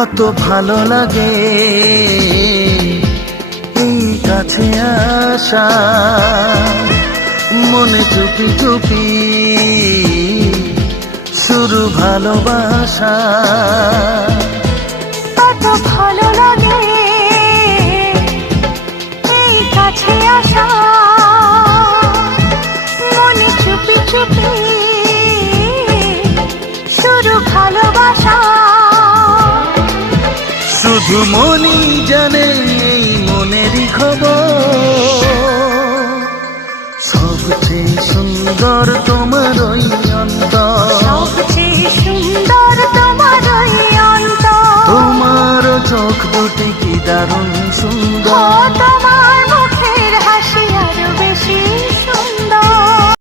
কত ভালো লাগে এই কাছে আসা, মনে চুপি চুপি শুরু ভালোবাসা। কত ভালো লাগে এই কাছে আসা, মনে চুপি চুপি শুরু ভালোবাসা। শুধু মনই জানে এই মনেরই খবর, সবচেয়ে সুন্দর তোমার ওই